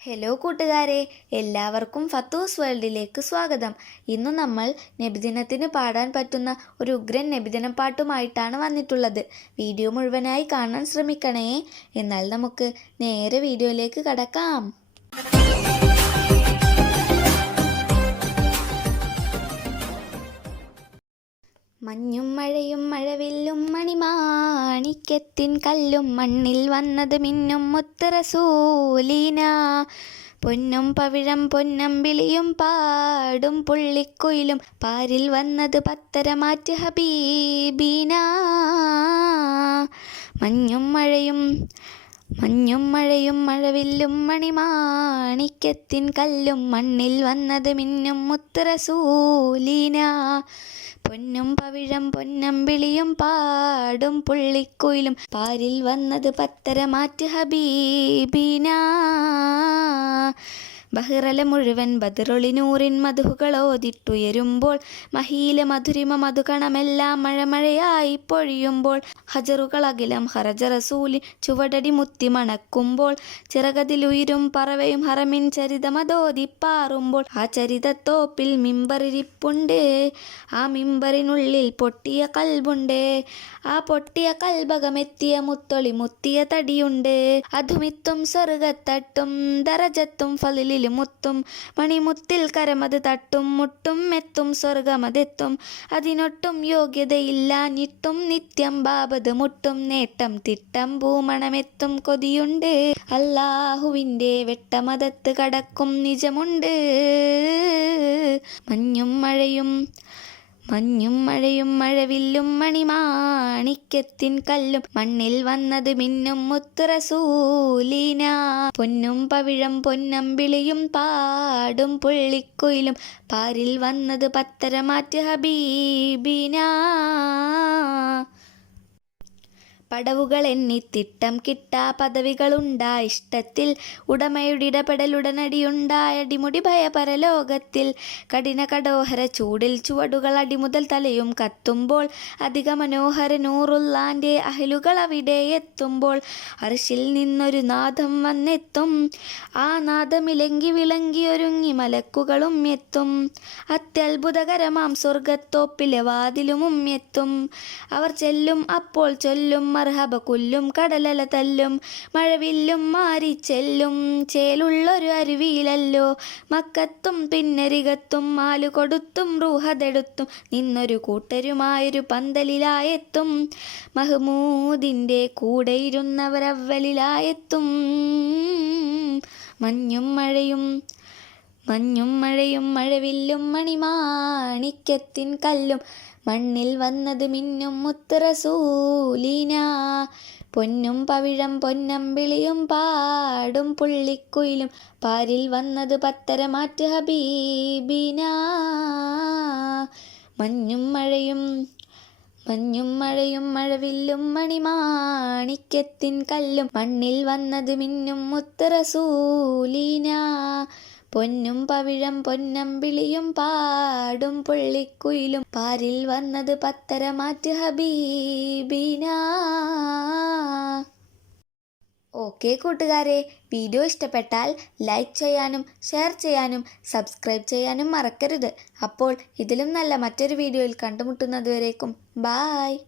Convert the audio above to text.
Hello കൂട്ടുകാരെ എല്ലാവർക്കും ഫത്തൂസ് വേൾഡിലേക്ക് സ്വാഗതം. ഇന്ന് നമ്മൾ നബിദിനത്തിന് പാടാൻ പറ്റുന്ന ഒരു ഉഗ്രൻ നബിദിന പാട്ടുമായിട്ടാണ് വന്നിട്ടുള്ളത്. വീഡിയോ മുഴുവനായി കാണാൻ ശ്രമിക്കണേ. എന്നാൽ നമുക്ക് നേരെ വീഡിയോയിലേക്ക് കടക്കാം. മഞ്ഞും മഴയും മഴവില്ലും മണിമാണിക്കത്തിൻ കല്ലും മണ്ണിൽ വന്നത് മിന്നും മുത്തറസൂലീന. പൊന്നും പവിഴം പൊന്നമ്പിളിയും പാടും പുള്ളിക്കുയിലും പാരിൽ വന്നത് പത്തരമാറ്റ് ഹബീബീന. മഞ്ഞും മഴയും മഞ്ഞും മഴയും മഴവില്ലും മണിമാണിക്കത്തിൻ കല്ലും മണ്ണിൽ വന്നത് മിന്നും മുത്തറസൂലീന. പൊന്നും പവിഴം പൊന്നമ്പിളിയും പാടും പുള്ളിക്കുയിലും. പാരിൽ വന്നത് പത്തരമാറ്റ് ഹബീബീന. ബഹിറല മുഴുവൻ ബദിറൊളിനൂറിൻ മധുഹുകളോതിട്ടുയരുമ്പോൾ മഹീല മധുരിമ മധുകണമെല്ലാം മഴമഴയായി പൊഴിയുമ്പോൾ ഹജറുകളകിലം ഹറജ റസൂലി ചുവടടി മുത്തി മണക്കുമ്പോൾ ചിറകതിലുയിരും പറവയും ഹറമിൻ ചരിതമതോതിപ്പാറുമ്പോൾ ആ ചരിതത്തോപ്പിൽ മിമ്പറിരിപ്പുണ്ട് ആ മിമ്പറിനുള്ളിൽ പൊട്ടിയ കൽബുണ്ട് ആ പൊട്ടിയ കൽബകമെത്തിയ മുത്തൊളി മുത്തിയ തടിയുണ്ട് അതുമിത്തും സ്വർഗത്തട്ടും ദറജത്തും മുത്തും മണിമുത്തിൽ കരമത് തട്ടും മുട്ടും എത്തും സ്വർഗമതെത്തും അതിനൊട്ടും യോഗ്യതയില്ലാഞ്ഞിട്ടും നിത്യം ബാബത് മുട്ടും നേട്ടം തിട്ടം ഭൂമണമെത്തും കൊതിയുണ്ട്. അല്ലാഹുവിന്റെ വെട്ടമതത്ത് കടക്കും നിജമുണ്ട്. മഞ്ഞും മഴയും മഞ്ഞും മഴയും മഴവില്ലും മണിമാണിക്യത്തിൻ കല്ലും മണ്ണിൽ വന്നത് മിന്നും മുത്തുറസൂലിന. പൊന്നും പവിഴം പൊന്നമ്പിളിയും പാടും പുള്ളിക്കുയിലും പാരിൽ വന്നത് പത്തരമാറ്റ് ഹബീബീന. പടവുകൾ എണ്ണി തിട്ടം കിട്ടാ പദവികളുണ്ടാ. ഇഷ്ടത്തിൽ ഉടമയുടെ ഇടപെടലുടനടിയുണ്ടായ അടിമുടി ഭയപരലോകത്തിൽ. കഠിന കടോഹര ചൂടിൽ ചുവടുകൾ അടിമുതൽ തലയും കത്തുമ്പോൾ അധിക മനോഹര നൂറുള്ളാന്റെ അഹിലുകൾ അവിടെ എത്തുമ്പോൾ അർഷിൽ നിന്നൊരു നാദം വന്നെത്തും. ആ നാദമിലങ്കി വിളങ്ങി ഒരുങ്ങി മലക്കുകളും എത്തും. അത്യത്ഭുതകരമാം സ്വർഗത്തോപ്പിലെ വാതിലുമും എത്തും. അവർ ചെല്ലും അപ്പോൾ ചൊല്ലും മർഹബ കൊല്ലും കടലല തല്ലും മഴവില്ലും മാറി ചെല്ലും ചേലുള്ളൊരു അരുവിയിലല്ലോ. മക്കത്തും പിന്നരികത്തും മാലു കൊടുത്തും റൂഹതെടുത്തും നിന്നൊരു കൂട്ടരുമായൊരു പന്തലിലായെത്തും. മഹ്മൂദിന്റെ കൂടെ ഇരുന്നവരവ്വലിലായെത്തും മഞ്ഞും മഴയും മഞ്ഞും മഴയും മഴവില്ലും മണിമാണിക്യത്തിൻ കല്ലും. മണ്ണിൽ വന്നത് മിന്നും മുത്തറസൂലിന. പൊന്നും പവിഴം പൊന്നമ്പിളിയും പാടും പുള്ളിക്കുയിലും. പാരിൽ വന്നത് പത്തരമാറ്റ് ഹബീബിന. മഞ്ഞും മഴയും മഞ്ഞും മഴയും മഴവില്ലും മണിമാണിക്യത്തിൻ കല്ലും. മണ്ണിൽ വന്നത് മിന്നും മുത്തറസൂലീന. പൊന്നും പവിഴം പൊന്നമ്പിളിയും പാടും പുള്ളിക്കുയിലും. പാരിൽ വന്നത് പത്തരമാറ്റ് ഹബീബിന. ഓക്കെ കൂട്ടുകാരെ വീഡിയോ ഇഷ്ടപ്പെട്ടാൽ ലൈക്ക് ചെയ്യാനും ഷെയർ ചെയ്യാനും സബ്സ്ക്രൈബ് ചെയ്യാനും മറക്കരുത്. അപ്പോൾ ഇതിലും നല്ല മറ്റൊരു വീഡിയോയിൽ കണ്ടുമുട്ടുന്നതുവരേക്കും. ബായ്.